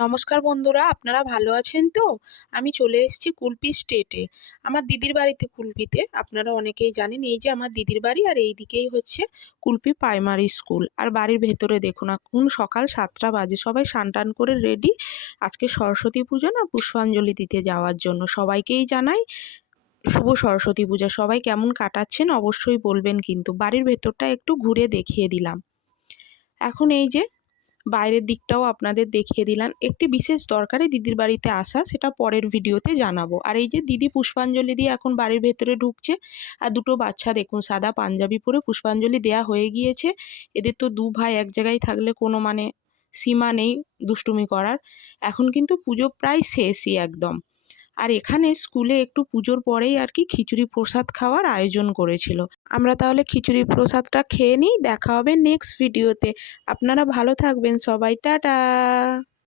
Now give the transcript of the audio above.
নমস্কার বন্ধুরা, আপনারা ভালো আছেন তো? আমি চলে এসেছি কুলপি স্টেটে, আমার দিদির বাড়িতে কুলপিতে। আপনারা অনেকেই জানেন এই যে আমার দিদির বাড়ি আর এই দিকেই হচ্ছে কুলপি প্রাইমারি স্কুল। আর বাড়ির ভেতরে দেখুন, এখন সকাল সাতটা বাজে, সবাই টান করে রেডি আজকে সরস্বতী পুজো না, পুষ্পাঞ্জলি দিতে যাওয়ার জন্য। সবাইকেই জানাই শুভ সরস্বতী পূজা। সবাই কেমন কাটাচ্ছেন অবশ্যই বলবেন, কিন্তু বাড়ির ভেতরটা একটু ঘুরে দেখিয়ে দিলাম। এখন এই যে বাইরের দিকটাও আপনাদের দেখিয়ে দিলাম। একটি বিশেষ দরকারে দিদির বাড়িতে আসা, সেটা পরের ভিডিওতে জানাব। আর এই যে দিদি পুষ্পাঞ্জলি দিয়ে এখন বাড়ির ভেতরে ঢুকছে, আর দুটো বাচ্চা দেখুন, সাদা পাঞ্জাবি পরে পুষ্পাঞ্জলি দেয়া হয়ে গিয়েছে। এদের তো দু ভাই এক জায়গায় থাকলে কোনো মানে সীমা নেই দুষ্টুমি করার। এখন কিন্তু পুজো প্রায় শেষই একদম। আর এখানে স্কুলে একটু পুজোর পরেই আর কি খিচুড়ি প্রসাদ খাওয়ার আয়োজন করেছিল। আমরা তাহলে খিচুড়ি প্রসাদটা খেয়ে নিই, দেখা হবে নেক্সট ভিডিওতে আপনারা ভালো থাকবেন সবাই, টাটা!